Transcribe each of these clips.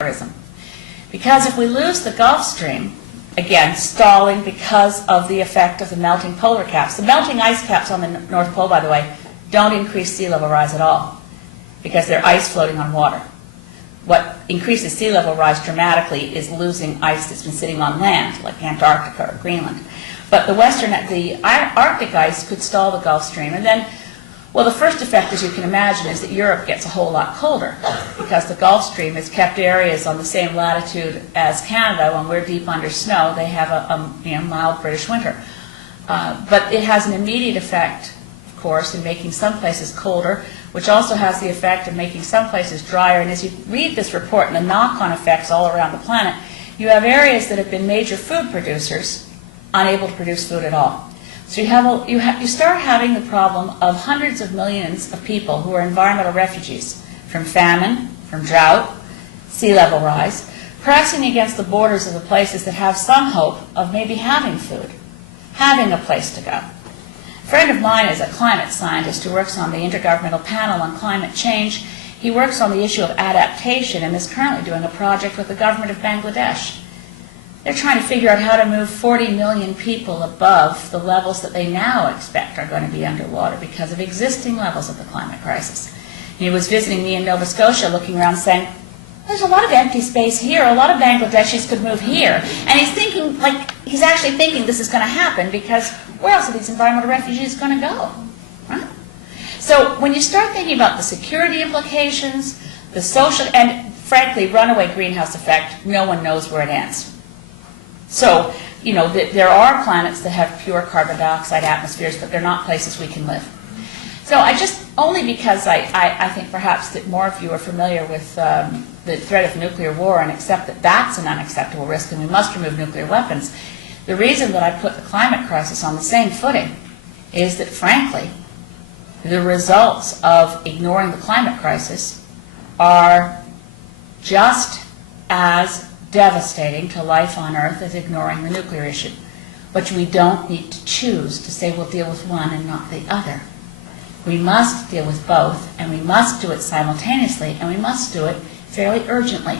tourism. Because if we lose the Gulf Stream, again, stalling because of the effect of the melting polar caps. The melting ice caps on the North Pole, by the way, don't increase sea level rise at all because they're ice floating on water. What increases sea level rise dramatically is losing ice that's been sitting on land, like Antarctica or Greenland. But the Arctic ice could stall the Gulf Stream. And then, well, the first effect, as you can imagine, is that Europe gets a whole lot colder because the Gulf Stream has kept areas on the same latitude as Canada. When we're deep under snow, they have a mild British winter. But it has an immediate effect, of course, in making some places colder, which also has the effect of making some places drier. And as you read this report and the knock-on effects all around the planet, you have areas that have been major food producers unable to produce food at all. So you start having the problem of hundreds of millions of people who are environmental refugees from famine, from drought, sea level rise, pressing against the borders of the places that have some hope of maybe having food, having a place to go. A friend of mine is a climate scientist who works on the Intergovernmental Panel on Climate Change. He works on the issue of adaptation and is currently doing a project with the government of Bangladesh. They're trying to figure out how to move 40 million people above the levels that they now expect are going to be underwater because of existing levels of the climate crisis. And he was visiting me in Nova Scotia looking around saying, there's a lot of empty space here, a lot of Bangladeshis could move here. And he's thinking, he's actually thinking this is going to happen because where else are these environmental refugees going to go? Right? So when you start thinking about the security implications, the social, and frankly, runaway greenhouse effect, no one knows where it ends. So, there are planets that have pure carbon dioxide atmospheres, but they're not places we can live. So only because I think perhaps that more of you are familiar with the threat of nuclear war and accept that that's an unacceptable risk and we must remove nuclear weapons, the reason that I put the climate crisis on the same footing is that, frankly, the results of ignoring the climate crisis are just as devastating to life on Earth as ignoring the nuclear issue. But we don't need to choose to say we'll deal with one and not the other. We must deal with both, and we must do it simultaneously, and we must do it fairly urgently.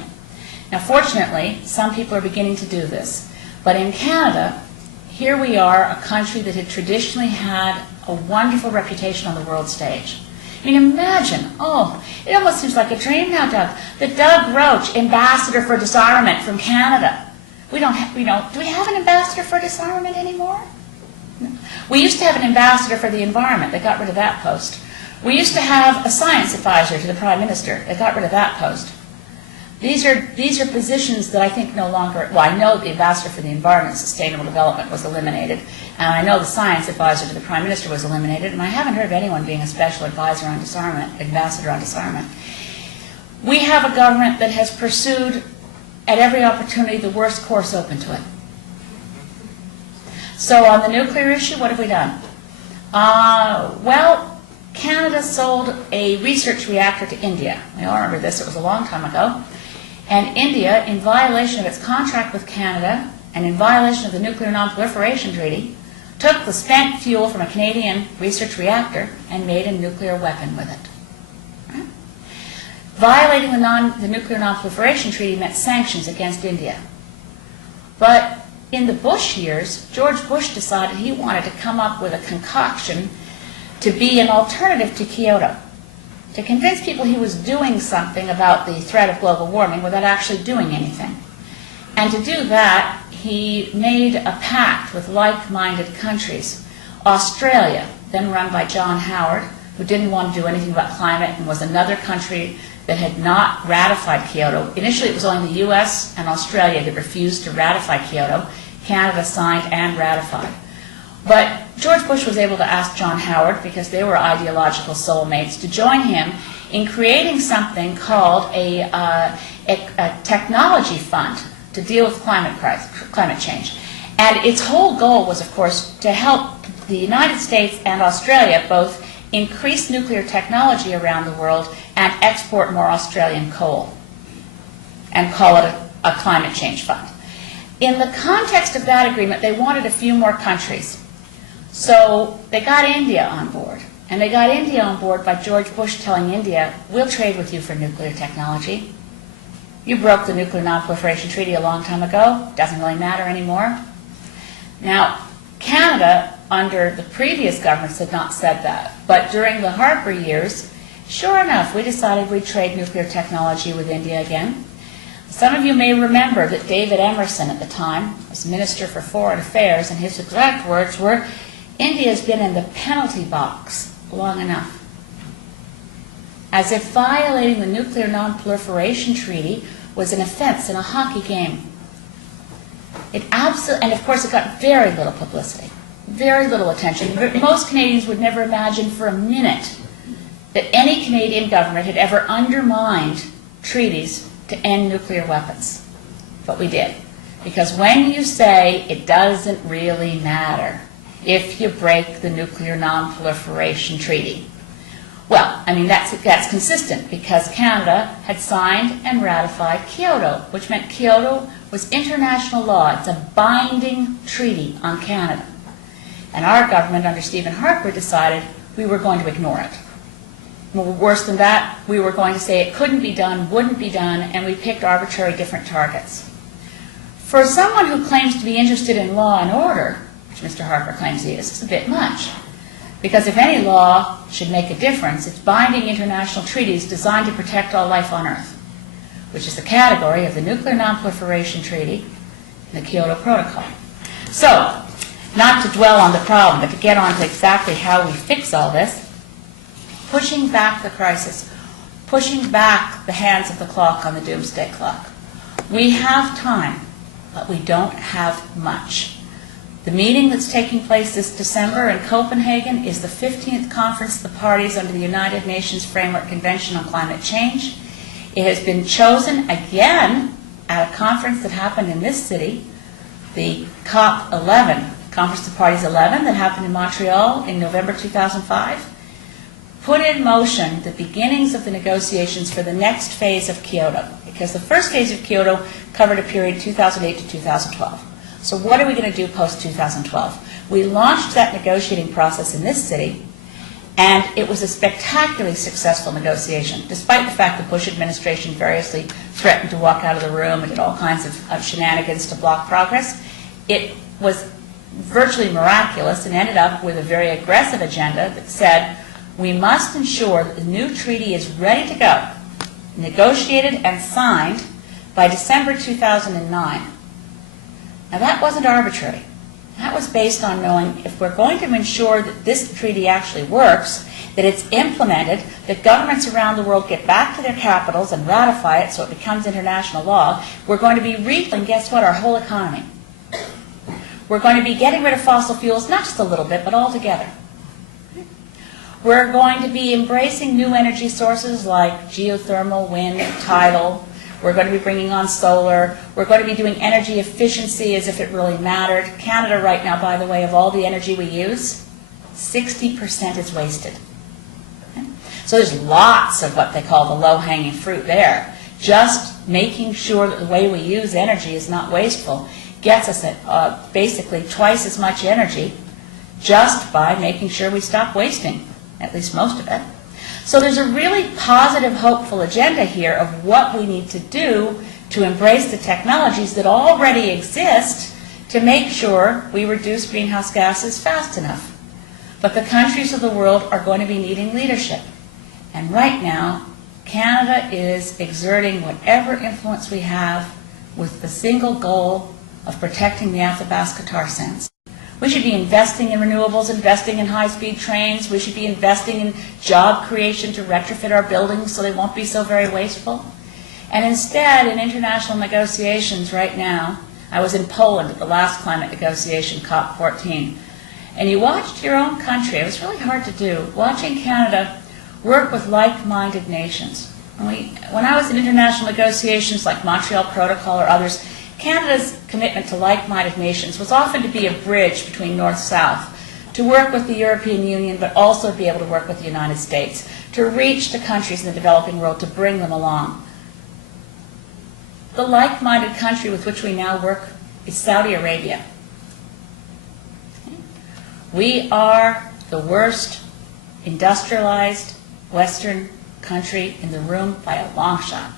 Now, fortunately, some people are beginning to do this. But in Canada, here we are, a country that had traditionally had a wonderful reputation on the world stage. I mean, imagine, it almost seems like a dream now, Doug, that Doug Roach, Ambassador for Disarmament from Canada. Do we have an Ambassador for Disarmament anymore? No. We used to have an Ambassador for the Environment. They got rid of that post. We used to have a Science Advisor to the Prime Minister. They got rid of that post. These are positions that I think no longer, well, I know the Ambassador for the Environment and Sustainable Development was eliminated, and I know the Science Advisor to the Prime Minister was eliminated, and I haven't heard of anyone being a Special Advisor on Disarmament, Ambassador on Disarmament. We have a government that has pursued, at every opportunity, the worst course open to it. So on the nuclear issue, what have we done? Well, Canada sold a research reactor to India. We all remember this, it was a long time ago. And India, in violation of its contract with Canada and in violation of the Nuclear Non-Proliferation Treaty, took the spent fuel from a Canadian research reactor and made a nuclear weapon with it. Right? Violating the Nuclear Non-Proliferation Treaty meant sanctions against India. But in the Bush years, George Bush decided he wanted to come up with a concoction to be an alternative to Kyoto, to convince people he was doing something about the threat of global warming without actually doing anything. And to do that, he made a pact with like-minded countries. Australia, then run by John Howard, who didn't want to do anything about climate and was another country that had not ratified Kyoto. Initially, it was only the US and Australia that refused to ratify Kyoto. Canada signed and ratified. But George Bush was able to ask John Howard, because they were ideological soulmates, to join him in creating something called a technology fund to deal with climate change. And its whole goal was, of course, to help the United States and Australia both increase nuclear technology around the world and export more Australian coal, and call it a climate change fund. In the context of that agreement, they wanted a few more countries. So they got India on board. And they got India on board by George Bush telling India, we'll trade with you for nuclear technology. You broke the Nuclear Non-Proliferation Treaty a long time ago. Doesn't really matter anymore. Now, Canada, under the previous governments, had not said that. But during the Harper years, sure enough, we decided we'd trade nuclear technology with India again. Some of you may remember that David Emerson at the time was Minister for Foreign Affairs, and his exact words were, "India's been in the penalty box long enough." As if violating the Nuclear Non-Proliferation Treaty was an offense in a hockey game. And of course it got very little publicity, very little attention. Most Canadians would never imagine for a minute that any Canadian government had ever undermined treaties to end nuclear weapons. But we did. Because when you say it doesn't really matter if you break the Nuclear Non-Proliferation Treaty, well, I mean, that's consistent because Canada had signed and ratified Kyoto, which meant Kyoto was international law. It's a binding treaty on Canada. And our government under Stephen Harper decided we were going to ignore it. Well, worse than that, we were going to say it couldn't be done, wouldn't be done, and we picked arbitrary different targets. For someone who claims to be interested in law and order, which Mr. Harper claims he is, it's a bit much. Because if any law should make a difference, it's binding international treaties designed to protect all life on Earth, which is the category of the Nuclear Non-Proliferation Treaty and the Kyoto Protocol. So, not to dwell on the problem, but to get on to exactly how we fix all this, pushing back the crisis, pushing back the hands of the clock on the doomsday clock. We have time, but we don't have much. The meeting that's taking place this December in Copenhagen is the 15th conference of the parties under the United Nations Framework Convention on Climate Change. It has been chosen again at a conference that happened in this city, the COP11, Conference of Parties 11, that happened in Montreal in November 2005, put in motion the beginnings of the negotiations for the next phase of Kyoto, because the first phase of Kyoto covered a period 2008 to 2012. So what are we going to do post-2012? We launched that negotiating process in this city, and it was a spectacularly successful negotiation, despite the fact the Bush administration variously threatened to walk out of the room and did all kinds of shenanigans to block progress. It was virtually miraculous and ended up with a very aggressive agenda that said, we must ensure that the new treaty is ready to go, negotiated and signed by December 2009. Now that wasn't arbitrary. That was based on knowing if we're going to ensure that this treaty actually works, that it's implemented, that governments around the world get back to their capitals and ratify it so it becomes international law, we're going to be rethinking, guess what, our whole economy. We're going to be getting rid of fossil fuels, not just a little bit, but altogether. We're going to be embracing new energy sources like geothermal, wind, tidal. We're going to be bringing on solar. We're going to be doing energy efficiency as if it really mattered. Canada right now, by the way, of all the energy we use, 60% is wasted. Okay? So there's lots of what they call the low-hanging fruit there. Just making sure that the way we use energy is not wasteful gets us basically twice as much energy just by making sure we stop wasting, at least most of it. So there's a really positive, hopeful agenda here of what we need to do to embrace the technologies that already exist to make sure we reduce greenhouse gases fast enough. But the countries of the world are going to be needing leadership. And right now, Canada is exerting whatever influence we have with the single goal of protecting the Athabasca tar sands. We should be investing in renewables, investing in high-speed trains. We should be investing in job creation to retrofit our buildings so they won't be so very wasteful. And instead, in international negotiations right now, I was in Poland at the last climate negotiation, COP14, and you watched your own country. It was really hard to do, watching Canada work with like-minded nations. When I was in international negotiations like Montreal Protocol or others, Canada's commitment to like-minded nations was often to be a bridge between North-South, to work with the European Union, but also to be able to work with the United States, to reach the countries in the developing world, to bring them along. The like-minded country with which we now work is Saudi Arabia. We are the worst industrialized Western country in the room by a long shot.